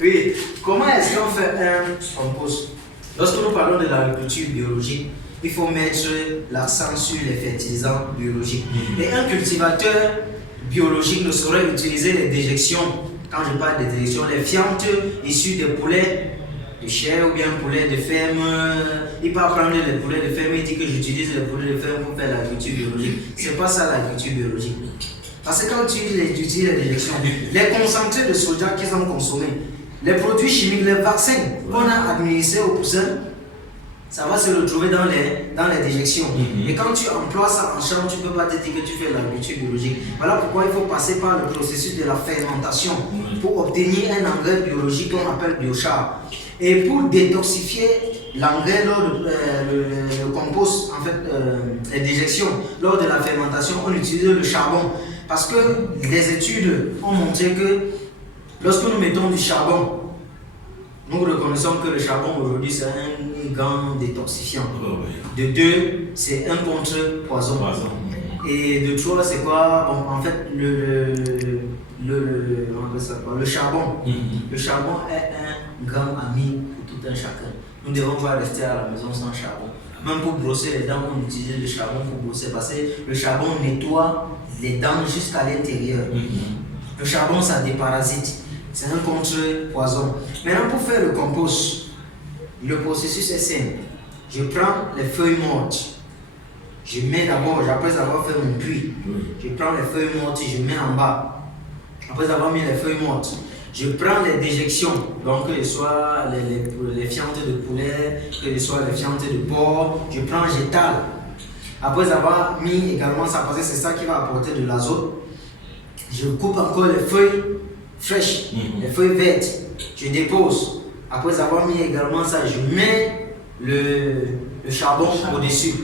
Oui, comment est-ce qu'on fait un compost? Lorsque nous parlons de l'agriculture biologique, il faut mettre l'accent sur les fertilisants biologiques. Et un cultivateur biologique ne saurait utiliser les déjections. Quand je parle de déjections, les fientes issues des poulets de chair ou bien poulets de ferme. Il peut prendre les poulets de ferme et dire que j'utilise les poulets de ferme pour faire l'agriculture biologique. C'est pas ça l'agriculture biologique. Parce que quand tu utilises les déjections, les concentrés de soja qu'ils ont consommés, les produits chimiques, les vaccins qu'on a administrés aux poussins, ça va se retrouver dans les déjections. Et quand tu emploies ça en chambre, tu ne peux pas te dire que tu fais l'agriculture biologique. Voilà pourquoi il faut passer par le processus de la fermentation pour obtenir un engrais biologique qu'on appelle biochar. Et pour détoxifier l'engrais lors de le compost, en fait, les déjections, lors de la fermentation, on utilise le charbon. Parce que les études ont montré que lorsque nous mettons du charbon, nous reconnaissons que le charbon aujourd'hui c'est un grand détoxifiant. De deux, c'est un contre-poison. Et de trois, c'est quoi? Bon, en fait, le charbon. Le charbon est un grand ami pour tout un chacun. Nous ne devons pas rester à la maison sans charbon. Même pour brosser les dents, on utilise le charbon pour brosser parce que le charbon nettoie les dents jusqu'à l'intérieur. Le charbon, ça déparasite. C'est un contre-poison. Maintenant, pour faire le compost, le processus est simple. Je prends les feuilles mortes. Je mets d'abord, après avoir fait mon puits, je prends les feuilles mortes et je mets en bas. Après avoir mis les feuilles mortes, je prends les déjections, donc que ce soit les fientes de poulet, que ce soit les fientes de porc, je prends, j'étale. Après avoir mis également ça, parce que c'est ça qui va apporter de l'azote, je coupe encore les feuilles fraîches, les feuilles vertes, je dépose. Après avoir mis également ça, je mets le charbon au-dessus.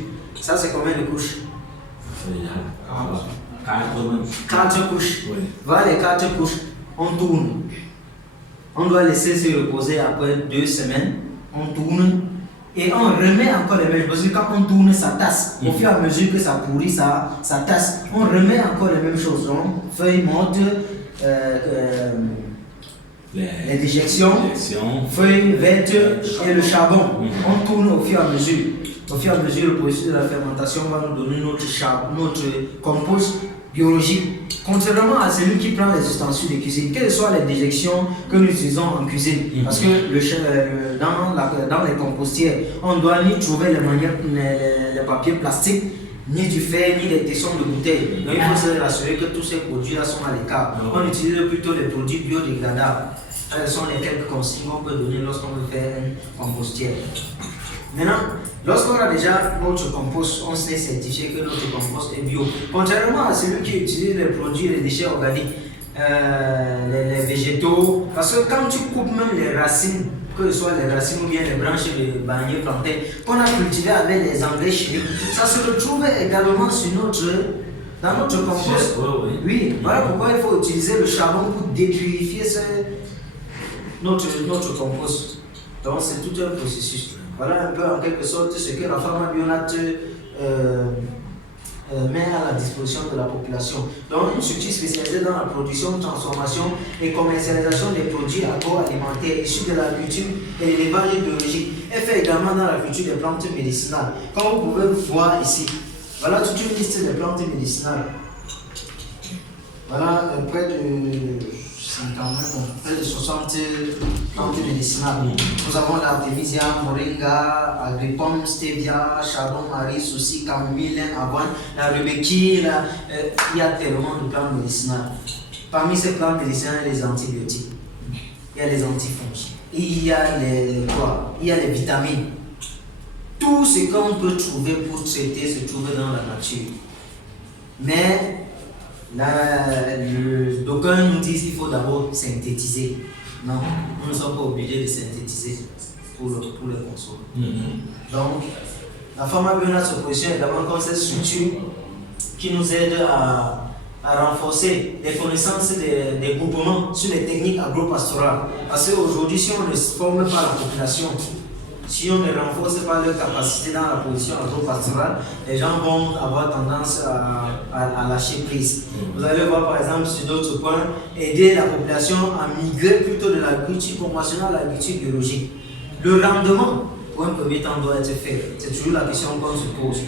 Ça, c'est combien de couches? 4 couches. Oui. Voilà les 4 couches, on tourne. On doit laisser se reposer après 2 semaines. On tourne et on remet encore les mêmes choses. Parce que quand on tourne, ça tasse. Au fur et à mesure que ça pourrit, ça tasse. On remet encore les mêmes choses. Donc, feuilles mortes, les déjections, feuilles vertes et le charbon. On tourne au fur et à mesure. Au fur et à mesure, le processus de la fermentation va nous donner notre compost biologique. Contrairement à celui qui prend les ustensiles de cuisine, quelles soient les déjections que nous utilisons en cuisine, parce que dans les compostières, on ne doit ni trouver les papiers plastiques, ni du fer, ni des tessons de bouteilles. Donc il faut se rassurer que tous ces produits-là sont à l'écart. On utilise plutôt les produits biodégradables. Ce sont les quelques consignes qu'on peut donner lorsqu'on veut faire une compostière. Maintenant, lorsqu'on a déjà notre compost, on s'est certifié que notre compost est bio. Contrairement à celui qui utilise les produits, les déchets organiques, les végétaux, parce que quand tu coupes même les racines, que ce soit les racines ou bien les branches de bananier plantain, qu'on a cultivé avec les engrais chimiques, ça se retrouve également dans notre compost. Oui, voilà pourquoi il faut utiliser le charbon pour dépurifier notre compost. Donc c'est tout un processus. Voilà un peu en quelque sorte ce que la Pharmabionat met à la disposition de la population. Donc une structure spécialisée dans la production, transformation et commercialisation des produits agroalimentaires issus de l'agriculture et l'élevage biologique. Elle fait également dans la culture des plantes médicinales. Comme vous pouvez voir ici, voilà toute une liste des plantes médicinales. Voilà près de 60 plantes médicinales. Nous avons l'artémisia, moringa, agripome, stevia, chardon, marie, souci, camomille, avoine, la rébéquille. Il y a tellement de plantes médicinales. Parmi ces plantes médicinales, il y a les antibiotiques, il y a les antifongiques, il y a les vitamines. Tout ce qu'on peut trouver pour traiter se trouve dans la nature. Mais d'aucuns nous disent qu'il faut d'abord synthétiser. Non, nous ne sommes pas obligés de synthétiser pour le consommer. Donc, la Pharmabionat se positionne également comme cette structure qui nous aide à renforcer les connaissances des groupements sur les techniques agro-pastorales. Parce qu'aujourd'hui, si on ne forme pas la population si on ne renforce pas leur capacité dans la production agro-pastorale, les gens vont avoir tendance à lâcher prise. Vous allez voir par exemple sur d'autres points, aider la population à migrer plutôt de l'agriculture conventionnelle à l'agriculture biologique. Le rendement, pour un premier temps, doit être fait. C'est toujours la question qu'on se pose.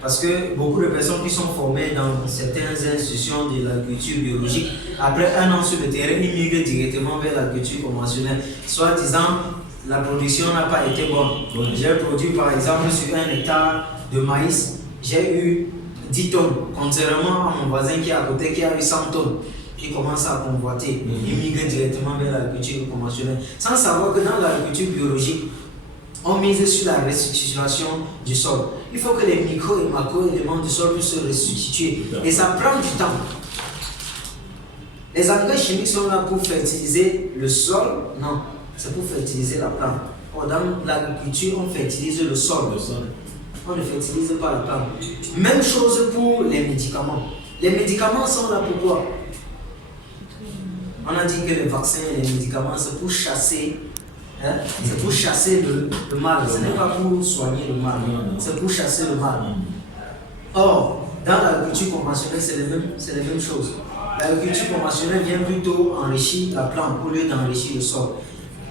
Parce que beaucoup de personnes qui sont formées dans certaines institutions de l'agriculture biologique, après un an sur le terrain, ils migrent directement vers l'agriculture conventionnelle, soit disant la production n'a pas été bonne. J'ai produit par exemple sur un hectare de maïs, j'ai eu 10 tonnes, contrairement à mon voisin qui est à côté qui a eu 100 tonnes, qui commence à convoiter. Il migre directement vers l'agriculture conventionnelle, sans savoir que dans l'agriculture biologique, on mise sur la restitution du sol. Il faut que les micro et macro-éléments du sol puissent se restituer. Et ça prend du temps. Les engrais chimiques sont là pour fertiliser le sol? Non, c'est pour fertiliser la plante. Or, dans l'agriculture, on fertilise le sol. On ne fertilise pas la plante. Même chose pour les médicaments. Les médicaments sont là pour quoi? On a dit que les vaccins et les médicaments, c'est pour chasser. C'est pour chasser le mal, ce n'est pas pour soigner le mal, c'est pour chasser le mal. Or, dans l'agriculture conventionnelle, c'est les mêmes choses. L'agriculture conventionnelle vient plutôt enrichir la plante au lieu d'enrichir le sol.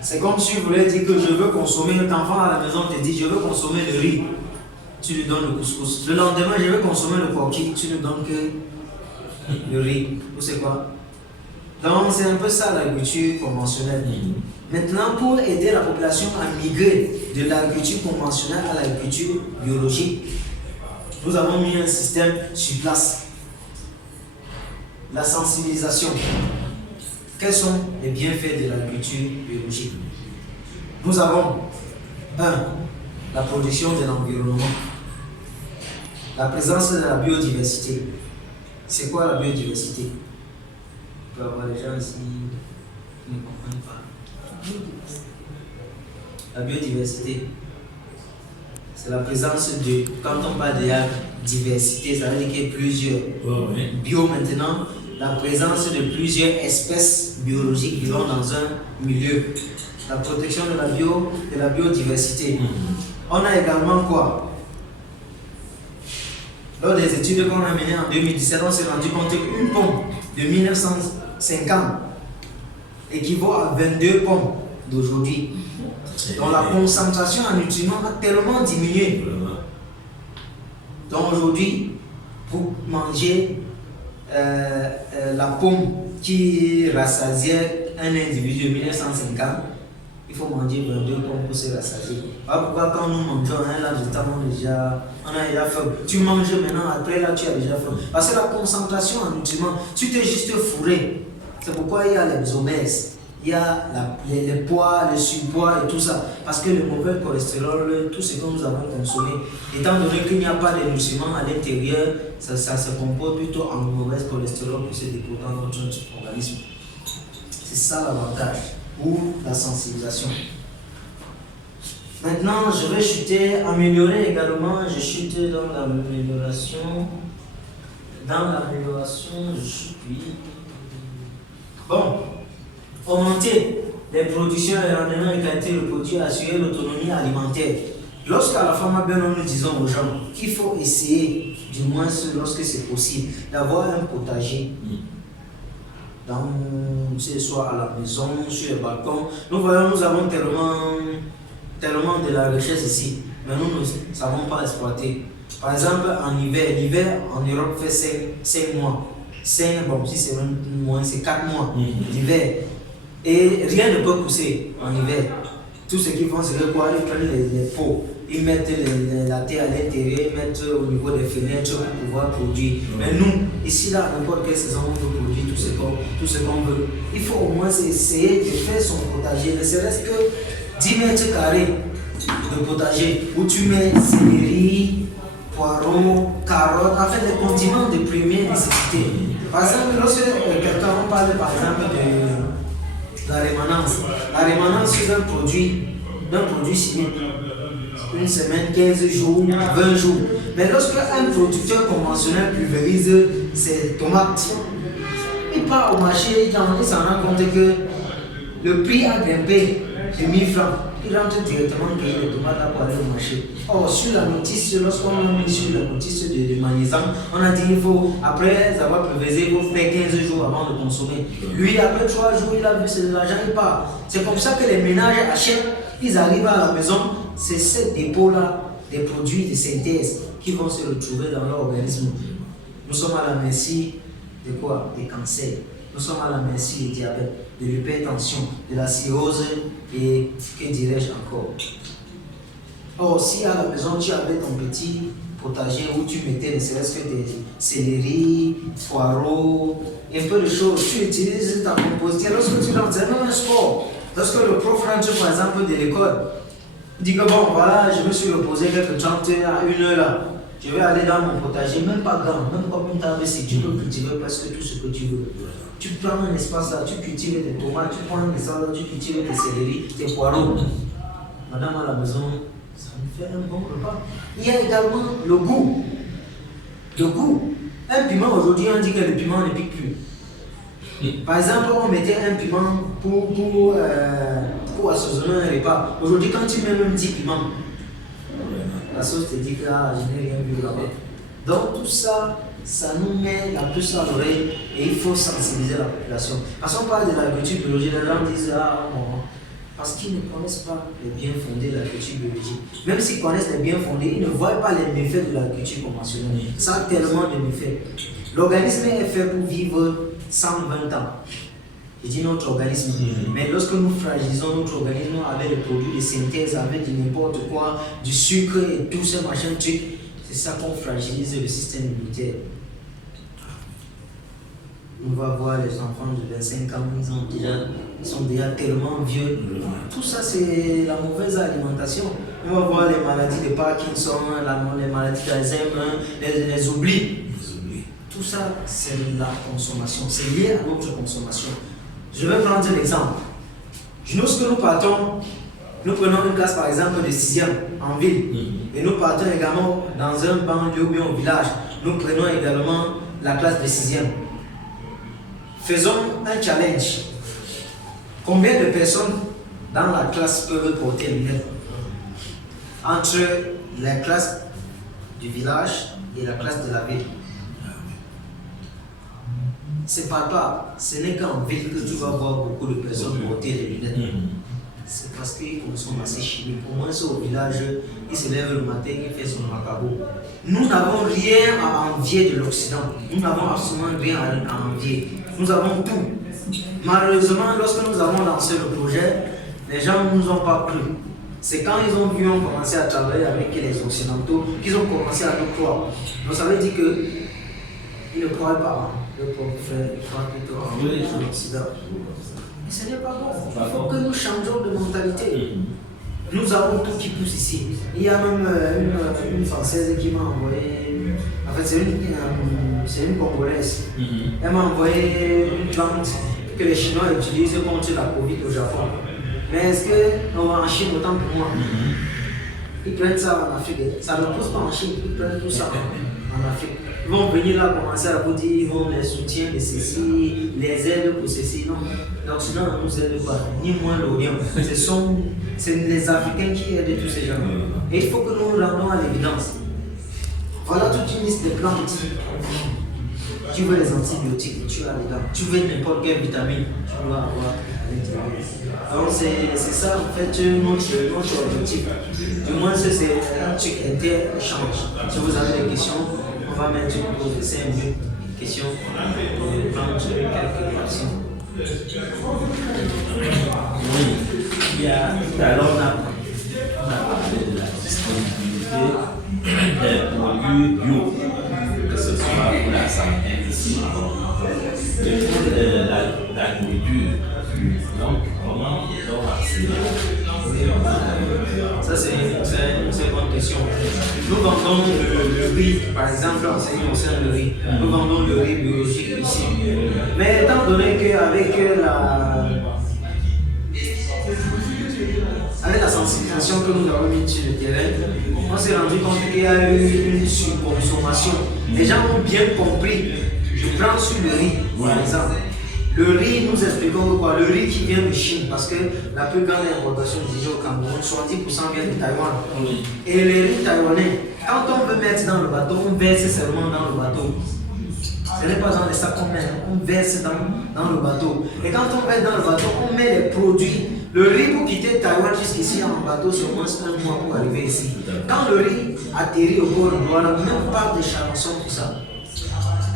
C'est comme si vous voulez dire que je veux consommer, notre enfant à la maison te dit je veux consommer le riz, tu lui donnes le couscous. Le lendemain, je veux consommer le coquille, tu ne donnes que le riz. Vous savez quoi? Donc, c'est un peu ça l'agriculture conventionnelle. Maintenant, pour aider la population à migrer de l'agriculture conventionnelle à l'agriculture biologique, nous avons mis un système sur place. La sensibilisation. Quels sont les bienfaits de l'agriculture biologique? Nous avons 1. La production de l'environnement. La présence de la biodiversité. C'est quoi la biodiversité? On peut avoir des gens ici qui ne comprennent pas. La biodiversité, c'est la présence de, quand on parle de la diversité, ça veut dire qu'il y a plusieurs bio maintenant, la présence de plusieurs espèces biologiques vivant dans un milieu. La protection de la biodiversité. On a également quoi? Lors des études qu'on a menées en 2017, on s'est rendu compte qu'une pomme de 1950 équivaut à 22 pommes d'aujourd'hui. Donc la concentration en nutriments a tellement diminué. Donc aujourd'hui, pour manger la pomme qui rassasiait un individu de 1950, il faut manger 22 pommes pour se rassasier. Voilà pourquoi quand nous mangeons un laps de temps, on a déjà faim. Tu manges maintenant, après là tu as déjà faim. Parce que la concentration en nutriments, tu t'es juste fourré. C'est pourquoi il y a les obèses, il y a les poids, le surpoids et tout ça. Parce que le mauvais cholestérol, tout ce que nous avons consommé, étant donné qu'il n'y a pas de nutriments à l'intérieur, ça se comporte plutôt en mauvais cholestérol qui se dépose dans notre organisme. C'est ça l'avantage pour la sensibilisation. Maintenant, je vais chuter, améliorer également, je chute dans l'amélioration. Dans l'amélioration, je chute, oui. Bon, augmenter les productions et rendements et qualité de produits, assurer l'autonomie alimentaire. Lorsqu'à la femme bien, nous disons aux gens qu'il faut essayer, du moins lorsque c'est possible, d'avoir un potager. Soit à la maison, sur le balcon. Nous voyons, nous avons tellement de la richesse ici, mais nous ne savons pas exploiter. Par exemple, en hiver en Europe fait 5 mois. 5, bon, si c'est moins, c'est 4 mois d'hiver. Et rien ne peut pousser en hiver. Tout ce qu'ils font, c'est que quoi? Ils prennent les pots, ils mettent la terre à l'intérieur, ils mettent au niveau des fenêtres pour pouvoir produire. Mais nous, ici, là, à n'importe quelle saison, on peut produire tout ce qu'on veut. Il faut au moins essayer de faire son potager, ne serait-ce que 10 mètres carrés de potager où tu mets céleri, poireaux, carottes, en fait, des condiments de première nécessité. Par exemple, lorsque quelqu'un parle par exemple de la rémanence sur un produit chimique, une semaine, 15 jours, 20 jours. Mais lorsque un producteur conventionnel pulvérise ses tomates, il part au marché, il s'en rend compte que le prix a grimpé de 1000 francs. il rentre directement cueillir les tomates là pour aller au marché. Or, sur la notice, lorsqu'on a mis sur la notice de magnésium, on a dit il faut, après avoir pulvérisé, il faut faire 15 jours avant de consommer. Lui, après 3 jours, il a vu ses argent, il part. C'est comme ça que les ménages achètent, ils arrivent à la maison, c'est ce dépôt-là des produits de synthèse qui vont se retrouver dans leur organisme. Nous sommes à la merci de quoi? Des cancers. Nous sommes à la merci du diabète, de l'hypertension, de la cirrhose et que dirais-je encore. Or, si à la maison tu avais ton petit potager où tu mettais ne serait-ce que des céleri, poireaux, un peu de choses, tu utilises ta composition. Lorsque tu lances, c'est même un sport. Lorsque le prof rentre par exemple de l'école, il dit que bon, voilà, je me suis reposé quelques 30 à 1 heure là. Je vais aller dans mon potager, même pas grand, même comme une table, si tu peux cultiver presque tout ce que tu veux. Tu prends un espace là, tu cultives des tomates, tu prends des salades, tu cultives des céleri, des poireaux. Madame à la maison, ça me fait un bon repas. Il y a également le goût. Le goût. Un piment, aujourd'hui, on dit que le piment ne pique plus. Par exemple, on mettait un piment pour assaisonner un repas. Aujourd'hui, quand tu mets même 10 piments, la sauce te dit que je n'ai rien vu là-bas. Donc tout ça, ça nous met la puce à l'oreille et il faut sensibiliser la population. Parce qu'on parle de l'agriculture biologique, les gens disent non, parce qu'ils ne connaissent pas les biens fondés de l'agriculture biologique. Même s'ils connaissent les biens fondés, ils ne voient pas les méfaits de l'agriculture conventionnelle. Ça a tellement de méfaits. L'organisme est fait pour vivre 120 ans. Je dis notre organisme. Mais lorsque nous fragilisons notre organisme avec des produits de synthèse, avec du n'importe quoi, du sucre et tout ce machin truc, c'est ça qu'on fragilise le système immunitaire. On va voir les enfants de 25 ans, ils sont déjà tellement vieux. Tout ça, c'est la mauvaise alimentation. On va voir les maladies de Parkinson, les maladies d'Alzheimer, les oublis. Tout ça, c'est la consommation. C'est lié à notre consommation. Je vais prendre l'exemple. Lorsque nous partons, nous prenons une classe par exemple de 6e en ville. Et nous partons également dans un banlieue ou bien au village. Nous prenons également la classe de 6e. Faisons un challenge. Combien de personnes dans la classe peuvent porter les lunettes? Entre la classe du village et la classe de la ville. C'est pas, ce n'est qu'en ville que tu vas voir beaucoup de personnes porter les lunettes. C'est parce qu'ils consomment assez chimique. Au moins, c'est au village, il se lève le matin, il fait son macabo. Nous n'avons rien à envier de l'Occident. Nous n'avons absolument rien à envier. Nous avons tout. Malheureusement, lorsque nous avons lancé le projet, les gens ne nous ont pas cru. C'est quand ils ont vu, on commencé à travailler avec les Occidentaux, qu'ils ont commencé à nous croire. Donc ça veut dire qu'ils ne croient pas. Le pauvre frère, il croit plutôt en l'Occident. Mais ce n'est pas bon. Il faut que nous changeons de mentalité. Nous avons tout qui pousse ici. Il y a même une Française qui m'a envoyé. En fait, c'est une Congolaise. Elle m'a envoyé une plante que les Chinois utilisent contre la Covid au Japon. Mais est-ce que en Chine, autant pour moi, ils prennent ça en Afrique? Ça ne pousse pas en Chine, ils prennent tout ça en Afrique. Ils vont venir là commencer à vous dire, ils vont les soutiens de ceci, les aides pour ceci. Non, l'Occident ne nous aide pas, ni moins l'Orient. C'est les Africains qui aident tous ces gens. Et il faut que nous nous rendons à l'évidence. Voilà toute une liste de plantes. Tu veux les antibiotiques, tu as dedans. Tu veux n'importe quelle vitamine, tu dois avoir à l'intérieur. Donc c'est ça en fait notre objectif. Du moins c'est un truc inter-échange. Si vous avez des questions, on va mettre une pause de 5 minutes. Questions, prendre quelques questions. Oui, il y a, alors on a parlé de la disponibilité des produits bio, que ce soit pour la santé ici, la nourriture. Donc, comment on va accéder? Ça, c'est une bonne question. Nous vendons le riz, par exemple, en ce qui concerne le riz. Nous vendons le riz biologique ici. Mais étant donné qu'avec la sensibilisation que nous avons mise sur le terrain, on s'est rendu compte qu'il y a eu une surconsommation. Les gens ont bien compris. Je prends sur le riz, par exemple. Le riz, nous expliquons quoi? Le riz qui vient de Chine, parce que la plus grande importation du riz au Cameroun, 70% vient de Taïwan. Oui. Et les riz taïwanais, quand on veut mettre dans le bateau, on verse seulement dans le bateau. Ce n'est pas dans les sacs qu'on met, on verse dans le bateau. Et quand on verse dans le bateau, on met les produits. Le riz pour quitter Taïwan jusqu'ici en bateau, c'est au moins 1 mois pour arriver ici. Quand le riz atterrit au bord de l'eau, on n'a même pas de charançon pour ça.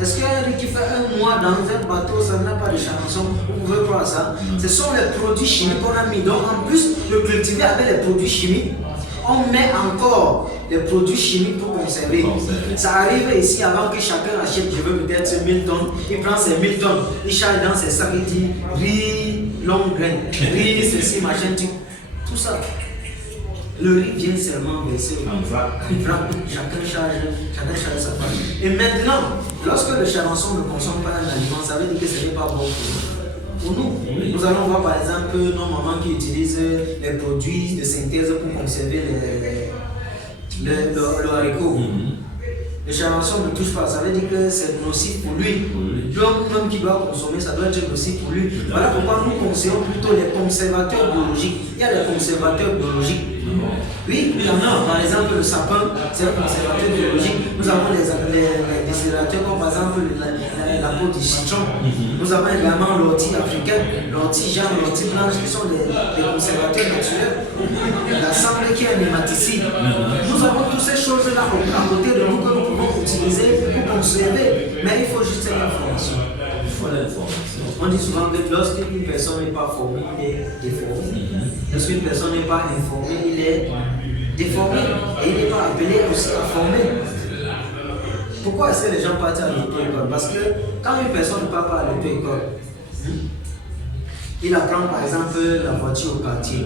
Est-ce qu'un riz qui fait 1 mois dans un bateau, ça n'a pas de charançon? Vous pouvez croire ça? Ce sont les produits chimiques qu'on a mis. Donc en plus de cultiver avec les produits chimiques, on met encore les produits chimiques pour conserver. Ça arrive ici avant que chacun achète, je veux peut-être 1000 tonnes. Il prend ses 1000 tonnes, il charge dans ses sacs, il dit riz long grain, riz ceci, machin, tout ça. Le riz vient seulement verser en vrac. Chacun charge sa part. Et maintenant, lorsque le charançon ne consomme pas un aliment, ça veut dire que ce n'est pas bon pour nous. Oui. Nous allons voir par exemple nos mamans qui utilisent les produits de synthèse pour conserver le haricot. Le charançon ne touche pas, ça veut dire que c'est nocif pour lui. L'homme qui doit consommer, ça doit être nocif pour lui. Voilà pourquoi nous conseillons plutôt les conservateurs biologiques. Il y a des conservateurs biologiques. Oui, il y en a. Par exemple, le sapin, c'est un conservateur biologique. Nous avons les désilateurs comme par exemple la peau du citron. Nous avons également l'ortie africaine, l'ortie jaune, l'ortie blanche qui sont des conservateurs naturels. La sangle qui est un nématicide. Nous avons toutes ces choses-là à côté de nous que nous pouvons utiliser pour conserver. Mais il faut juste l'information. On dit souvent que lorsqu'une personne n'est pas formée, il est déformé. Lorsqu'une personne n'est pas informée, il est déformé. Et il n'est pas appelé aussi à former. Pourquoi est-ce que les gens partent à l'auto-école? Parce que quand une personne ne part pas à l'auto-école, il apprend par exemple la voiture au quartier.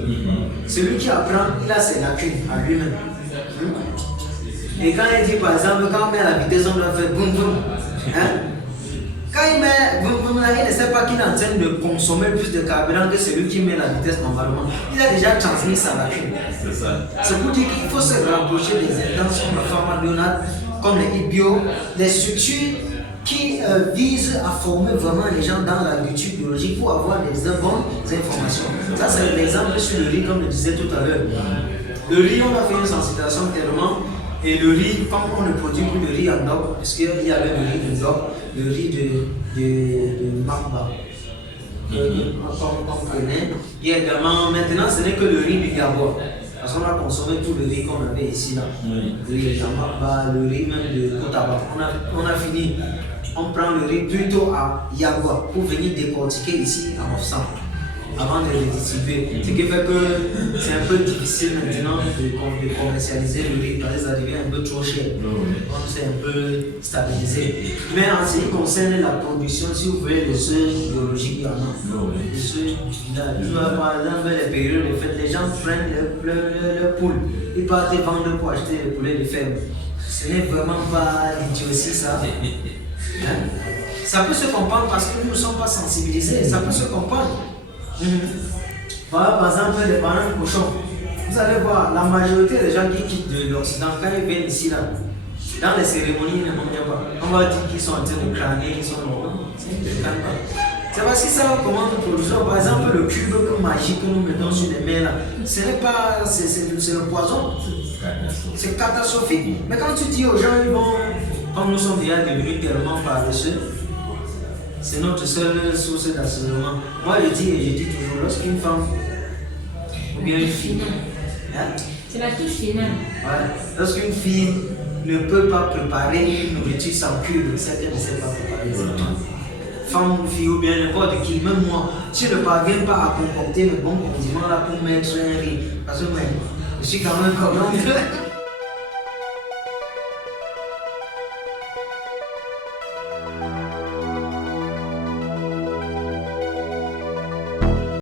Celui qui apprend, il a ses lacunes à lui-même. Et quand il dit par exemple, quand on met à la vitesse, on doit faire boum boum. Quand il met boum boum là, il ne sait pas qu'il est en train de consommer plus de carburant que celui qui met la vitesse normalement. Il a déjà transmis sa lacune. C'est ça. C'est pour dire qu'il faut se rapprocher des instances comme la pharma comme les IBIO, les structures qui visent à former vraiment les gens dans l'agriculture biologique pour avoir des bonnes informations. Ça, c'est l'exemple sur le riz, comme je disais tout à l'heure. Le riz, on a fait une sensibilisation tellement. Et le riz, comme on ne produit plus de riz en Europe, parce qu'il y avait le riz de Europe, le riz de Mamba, qu'on connaît. Il y a également, maintenant, ce n'est que le riz du Gabon. Parce qu'on a consommé tout le riz qu'on avait ici, là. Le riz de Mamba, le riz même de Kotaba. On a fini. On prend le riz plutôt à Yagua pour venir décortiquer ici à Mofsan, avant de le distribuer. Ce qui fait que c'est un peu difficile maintenant de commercialiser le riz parce que ça devient un peu trop cher. On s'est un peu stabilisé. Mais en ce qui concerne la production, si vous voulez les œufs biologiques, il y en a. Les œufs du village. Par exemple, les périodes de fête, les gens prennent leurs poules. Ils partent vendre pour acheter les poulets de ferme. Ce n'est vraiment pas l'idiotie ça. Ça peut se comprendre parce que nous ne sommes pas sensibilisés. Ça peut se comprendre. Voilà, par exemple, les parents de cochon. Vous allez voir, la majorité des gens qui quittent de l'Occident, quand ils viennent ici, là, dans les cérémonies, ils ne mangent pas. On va dire qu'ils sont en train de crâner, ils sont morts. C'est parce que ça, comment nous produisons. Par exemple, le cube magique que nous mettons sur les mains, là, ce n'est pas. C'est le poison. C'est catastrophique. Mais quand tu dis aux gens, ils vont. Comme nous sommes déjà devenus tellement paresseux, c'est notre seule source d'assaisonnement. Moi je dis et je dis toujours, lorsqu'une femme ou bien une fille, c'est la touche finale. Lorsqu'une fille ne peut pas préparer une nourriture sans cube, c'est qu'elle ne sait pas préparer. Femme ou fille ou bien n'importe qui, même moi, si je ne parviens pas à concocter le bon condiment là pour mettre un riz, parce que je suis quand même comme